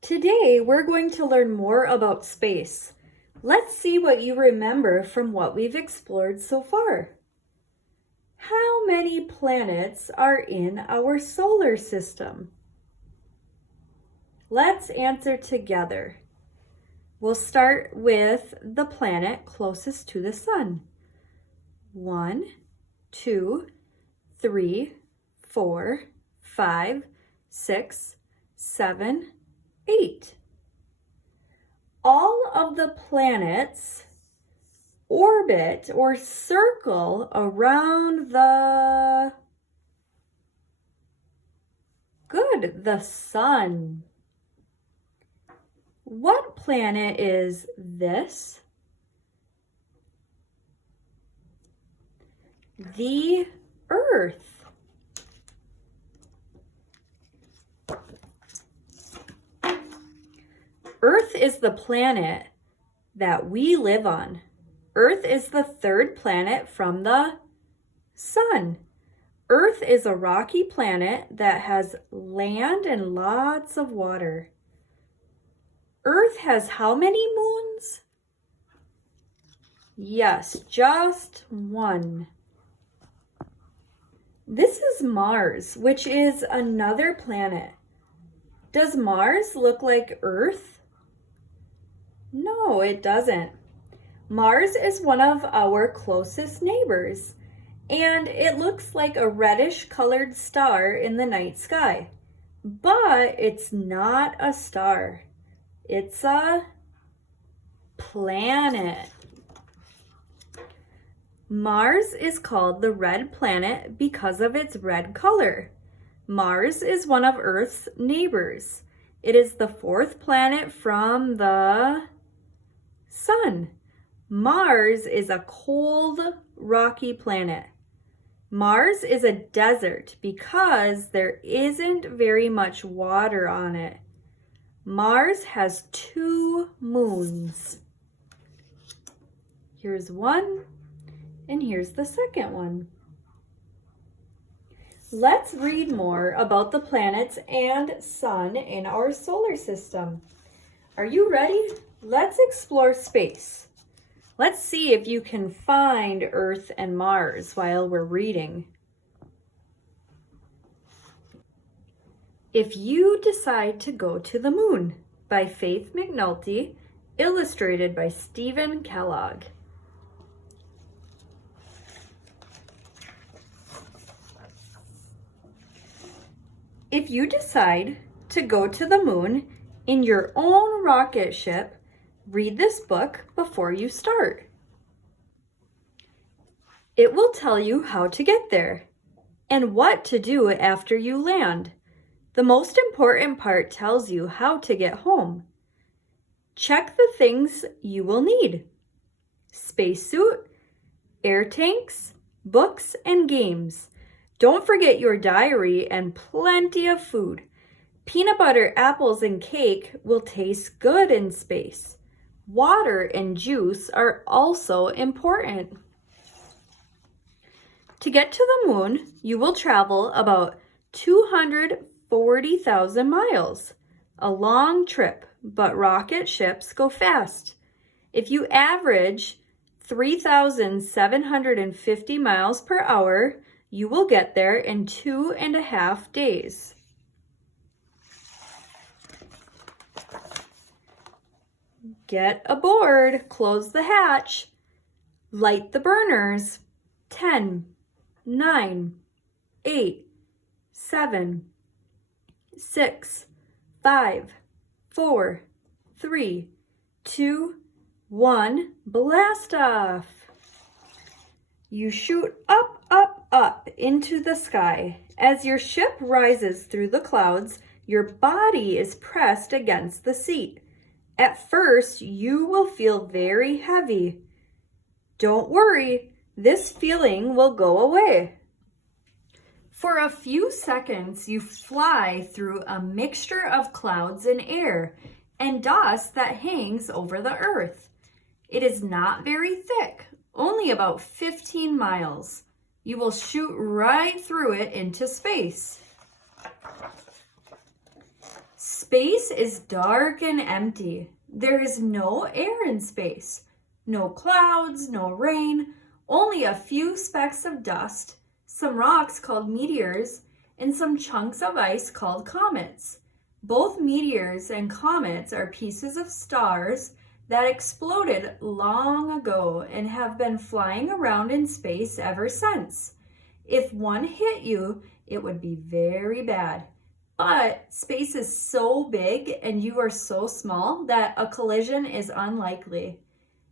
Today, we're going to learn more about space. Let's see what you remember from what we've explored so far. How many planets are in our solar system? Let's answer together. We'll start with the planet closest to the sun. 1, 2, 3, 4, 5, 6, 7, 8. All of the planets orbit or circle around the sun. What planet is this? The Earth. Earth is the planet that we live on. Earth is the third planet from the sun. Earth is a rocky planet that has land and lots of water. Earth has how many moons? Yes, just one. This is Mars, which is another planet. Does Mars look like Earth? No, it doesn't. Mars is one of our closest neighbors, and it looks like a reddish colored star in the night sky. But it's not a star. It's a planet. Mars is called the red planet because of its red color. Mars is one of Earth's neighbors. It is the fourth planet from the sun. Mars is a cold, rocky planet. Mars is a desert because there isn't very much water on it. Mars has 2 moons. Here's one, and here's the second one. Let's read more about the planets and sun in our solar system. Are you ready? Let's explore space. Let's see if you can find Earth and Mars while we're reading. If You Decide to Go to the Moon by Faith McNulty, illustrated by Stephen Kellogg. If you decide to go to the moon in your own rocket ship, read this book before you start. It will tell you how to get there and what to do after you land. The most important part tells you how to get home. Check the things you will need: spacesuit, air tanks, books, and games. Don't forget your diary and plenty of food. Peanut butter, apples, and cake will taste good in space. Water and juice are also important. To get to the moon, you will travel about 240,000 miles. A long trip, but rocket ships go fast. If you average 3,750 miles per hour, you will get there in 2.5 days. Get aboard, close the hatch, light the burners. 10, 9, 8, 7, 6, 5, 4, 3, 2, 1, blast off. You shoot up, up, up into the sky. As your ship rises through the clouds, your body is pressed against the seat. At first, you will feel very heavy. Don't worry, this feeling will go away. For a few seconds, you fly through a mixture of clouds and air and dust that hangs over the earth. It is not very thick, only about 15 miles. You will shoot right through it into space. Space is dark and empty. There is no air in space. No clouds, no rain, only a few specks of dust, some rocks called meteors, and some chunks of ice called comets. Both meteors and comets are pieces of stars that exploded long ago and have been flying around in space ever since. If one hit you, it would be very bad. But space is so big and you are so small that a collision is unlikely.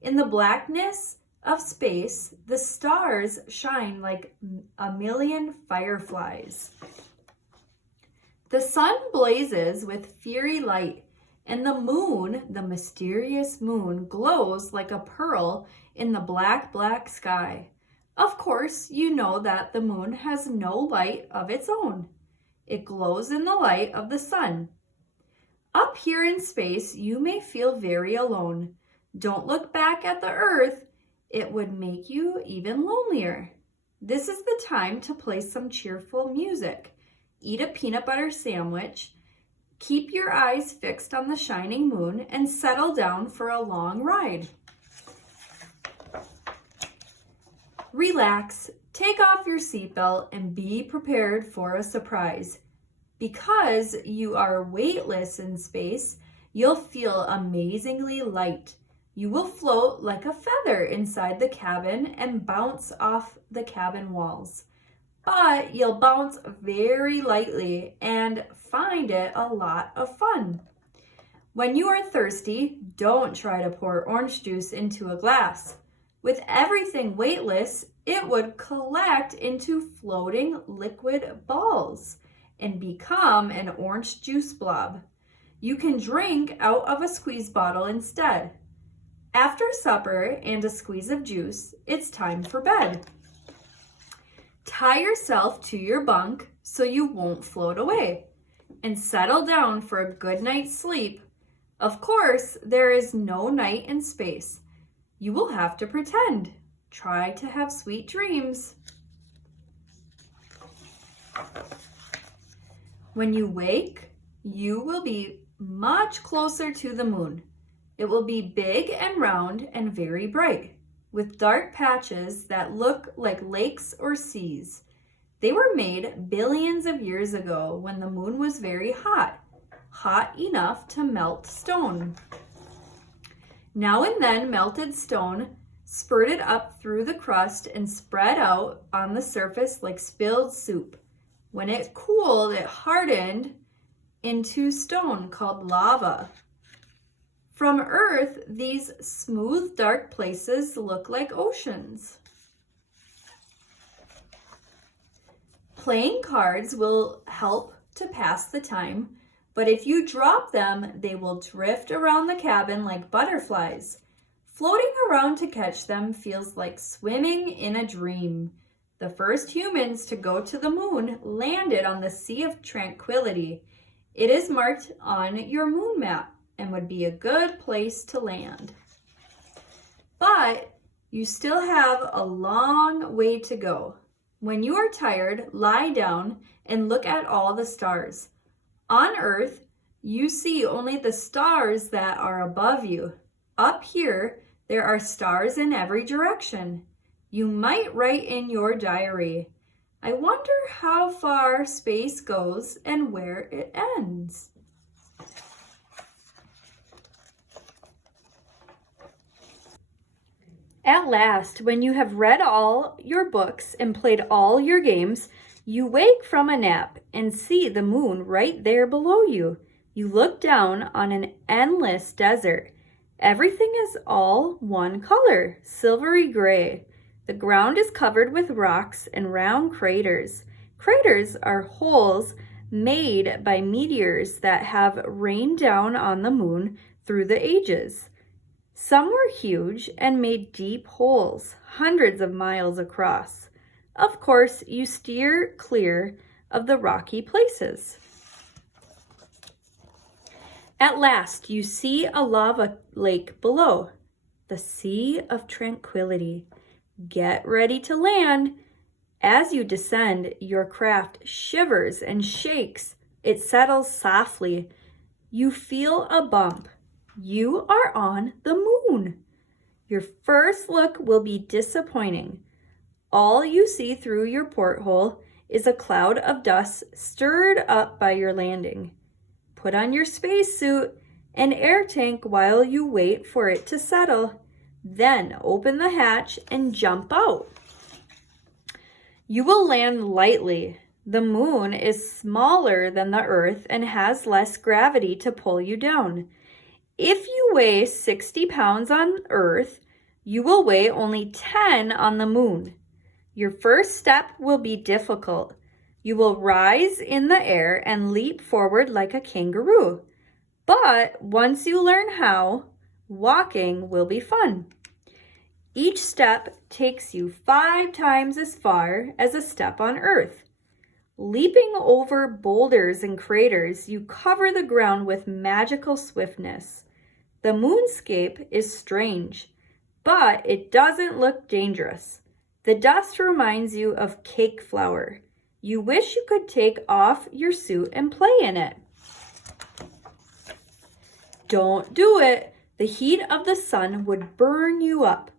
In the blackness of space, the stars shine like a million fireflies. The sun blazes with fiery light, and the moon, the mysterious moon, glows like a pearl in the black, black sky. Of course, you know that the moon has no light of its own. It glows in the light of the sun. Up here in space, you may feel very alone. Don't look back at the earth. It would make you even lonelier. This is the time to play some cheerful music. Eat a peanut butter sandwich. Keep your eyes fixed on the shining moon and settle down for a long ride. Relax, take off your seatbelt, and be prepared for a surprise. Because you are weightless in space, you'll feel amazingly light. You will float like a feather inside the cabin and bounce off the cabin walls. But you'll bounce very lightly and find it a lot of fun. When you are thirsty, don't try to pour orange juice into a glass. With everything weightless, it would collect into floating liquid balls and become an orange juice blob. You can drink out of a squeeze bottle instead. After supper and a squeeze of juice, it's time for bed. Tie yourself to your bunk so you won't float away, and settle down for a good night's sleep. Of course, there is no night in space. You will have to pretend. Try to have sweet dreams. When you wake, you will be much closer to the moon. It will be big and round and very bright, with dark patches that look like lakes or seas. They were made billions of years ago when the moon was very hot, hot enough to melt stone. Now and then melted stone spurted up through the crust and spread out on the surface like spilled soup. When it cooled, it hardened into stone called lava. From Earth, these smooth, dark places look like oceans. Playing cards will help to pass the time, but if you drop them, they will drift around the cabin like butterflies. Floating around to catch them feels like swimming in a dream. The first humans to go to the moon landed on the Sea of Tranquility. It is marked on your moon map and would be a good place to land. But you still have a long way to go. When you are tired, lie down and look at all the stars. On Earth, you see only the stars that are above you. Up here, there are stars in every direction. You might write in your diary, I wonder how far space goes and where it ends. At last, when you have read all your books and played all your games, you wake from a nap and see the moon right there below you. You look down on an endless desert. Everything is all one color, silvery gray. The ground is covered with rocks and round craters. Craters are holes made by meteors that have rained down on the moon through the ages. Some were huge and made deep holes, hundreds of miles across. Of course, you steer clear of the rocky places. At last, you see a lava lake below, the Sea of Tranquility. Get ready to land. As you descend, your craft shivers and shakes. It settles softly. You feel a bump. You are on the moon. Your first look will be disappointing. All you see through your porthole is a cloud of dust stirred up by your landing. Put on your spacesuit and air tank while you wait for it to settle. Then open the hatch and jump out. You will land lightly. The moon is smaller than the Earth and has less gravity to pull you down. If you weigh 60 pounds on Earth, you will weigh only 10 on the moon. Your first step will be difficult. You will rise in the air and leap forward like a kangaroo. But once you learn how, walking will be fun. Each step takes you 5 times as far as a step on Earth. Leaping over boulders and craters, you cover the ground with magical swiftness. The moonscape is strange, but it doesn't look dangerous. The dust reminds you of cake flour. You wish you could take off your suit and play in it. Don't do it. The heat of the sun would burn you up.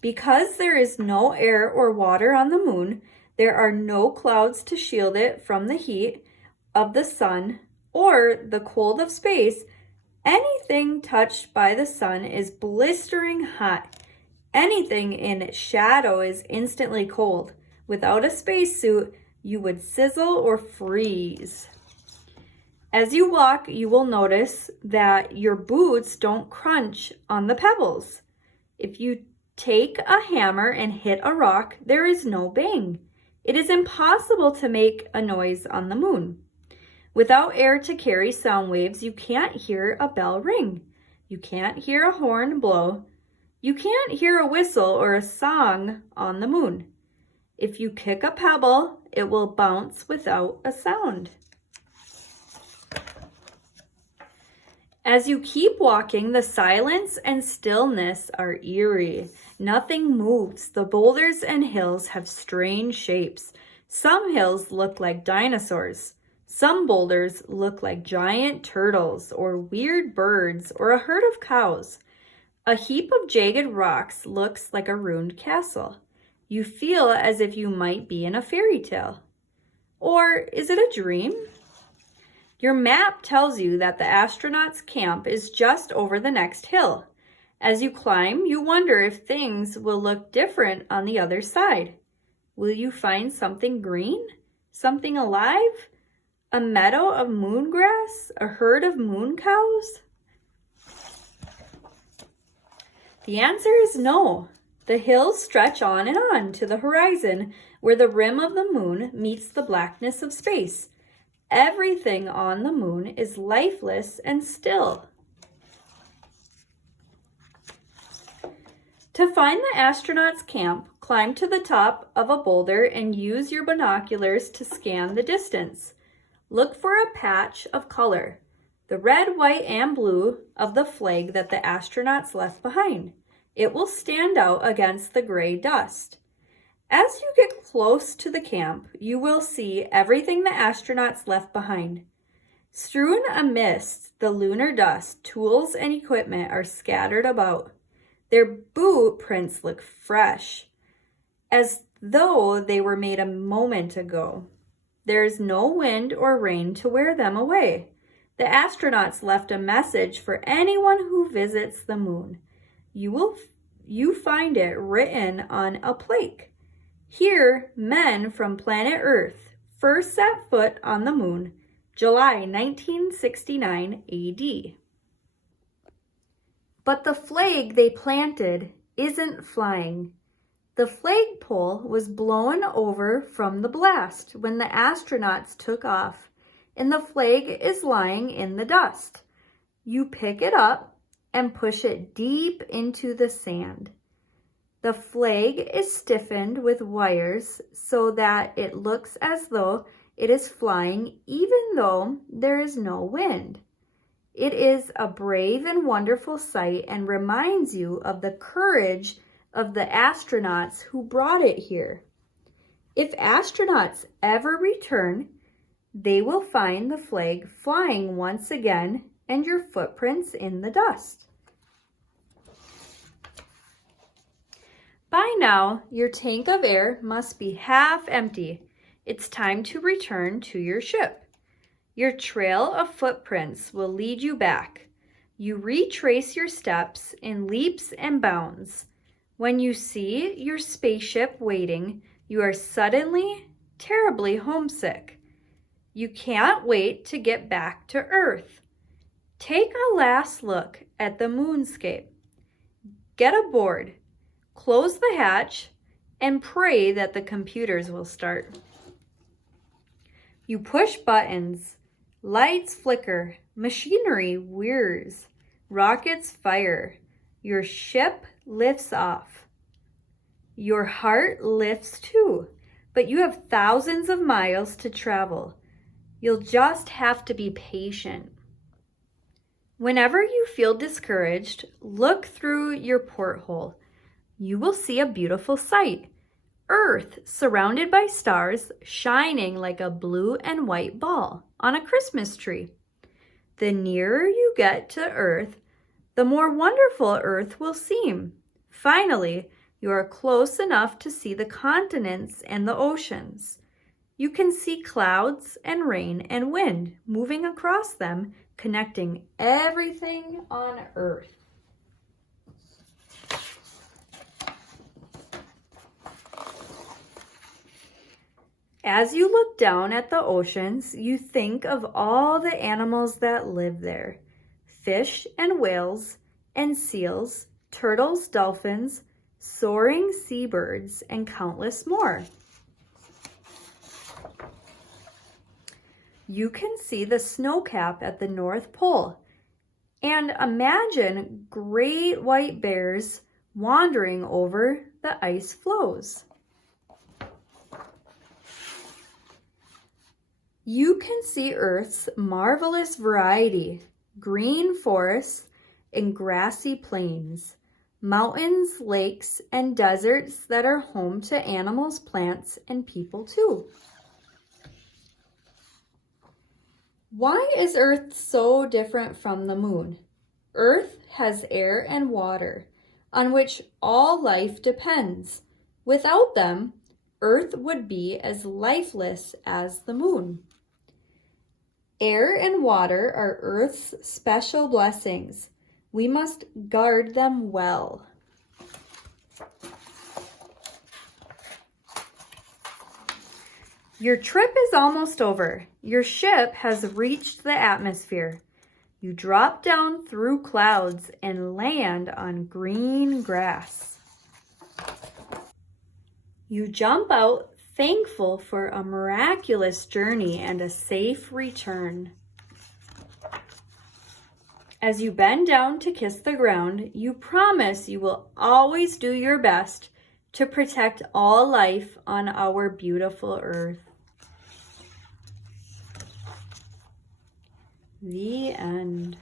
Because there is no air or water on the moon, there are no clouds to shield it from the heat of the sun or the cold of space. Anything touched by the sun is blistering hot. Anything in shadow is instantly cold. Without a spacesuit, you would sizzle or freeze. As you walk, you will notice that your boots don't crunch on the pebbles. If you take a hammer and hit a rock, there is no bang. It is impossible to make a noise on the moon. Without air to carry sound waves, you can't hear a bell ring. You can't hear a horn blow. You can't hear a whistle or a song on the moon. If you kick a pebble, it will bounce without a sound. As you keep walking, the silence and stillness are eerie. Nothing moves. The boulders and hills have strange shapes. Some hills look like dinosaurs. Some boulders look like giant turtles or weird birds or a herd of cows. A heap of jagged rocks looks like a ruined castle. You feel as if you might be in a fairy tale. Or is it a dream? Your map tells you that the astronauts' camp is just over the next hill. As you climb, you wonder if things will look different on the other side. Will you find something green? Something alive? A meadow of moon grass? A herd of moon cows? The answer is no. The hills stretch on and on to the horizon where the rim of the moon meets the blackness of space. Everything on the moon is lifeless and still. To find the astronauts' camp, climb to the top of a boulder and use your binoculars to scan the distance. Look for a patch of color, the red, white, and blue of the flag that the astronauts left behind. It will stand out against the gray dust. As you get close to the camp, you will see everything the astronauts left behind. Strewn amidst the lunar dust, tools and equipment are scattered about. Their boot prints look fresh, as though they were made a moment ago. There is no wind or rain to wear them away. The astronauts left a message for anyone who visits the moon. You find it written on a plaque. Here, men from planet Earth first set foot on the moon, July 1969 AD. But the flag they planted isn't flying. The flagpole was blown over from the blast when the astronauts took off, and the flag is lying in the dust. You pick it up and push it deep into the sand. The flag is stiffened with wires so that it looks as though it is flying even though there is no wind. It is a brave and wonderful sight and reminds you of the courage of the astronauts who brought it here. If astronauts ever return, they will find the flag flying once again and your footprints in the dust. By now, your tank of air must be half empty. It's time to return to your ship. Your trail of footprints will lead you back. You retrace your steps in leaps and bounds. When you see your spaceship waiting, you are suddenly, terribly homesick. You can't wait to get back to Earth. Take a last look at the moonscape. Get aboard, close the hatch, and pray that the computers will start. You push buttons, lights flicker, machinery whirs, rockets fire. Your ship lifts off. Your heart lifts too, but you have thousands of miles to travel. You'll just have to be patient. Whenever you feel discouraged, look through your porthole. You will see a beautiful sight. Earth surrounded by stars shining like a blue and white ball on a Christmas tree. The nearer you get to Earth, the more wonderful Earth will seem. Finally, you are close enough to see the continents and the oceans. You can see clouds and rain and wind moving across them, connecting everything on Earth. As you look down at the oceans, you think of all the animals that live there. Fish and whales and seals, turtles, dolphins, soaring seabirds, and countless more. You can see the snow cap at the North Pole and imagine great white bears wandering over the ice floes. You can see Earth's marvelous variety, green forests and grassy plains, mountains, lakes, and deserts that are home to animals, plants, and people too. Why is Earth so different from the moon? Earth has air and water, on which all life depends. Without them, Earth would be as lifeless as the moon. Air and water are Earth's special blessings. We must guard them well. Your trip is almost over. Your ship has reached the atmosphere. You drop down through clouds and land on green grass. You jump out, thankful for a miraculous journey and a safe return. As you bend down to kiss the ground, you promise you will always do your best to protect all life on our beautiful Earth. The end.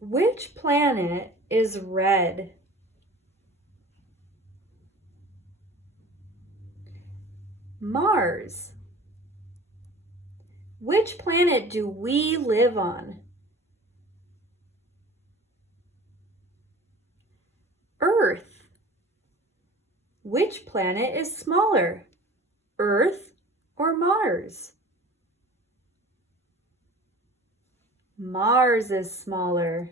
Which planet is red? Mars. Which planet do we live on? Earth. Which planet is smaller, Earth or Mars? Mars is smaller.